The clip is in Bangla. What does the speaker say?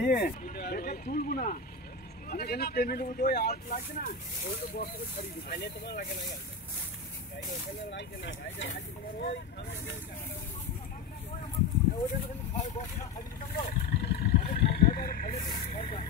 ये তুলবো না আমি এখানে টেনে নেবো তো আর লাগছে না ওই তো বক্স করে ছাড়িয়ে দিই আইলে তোমার লাগে না গাই ওখানে লাগছে না গাই আছে তোমার ওই সামনে ওইটা তো খাই বক্স ছাড়িয়ে দিতাম তো আমি খাই খাই খাই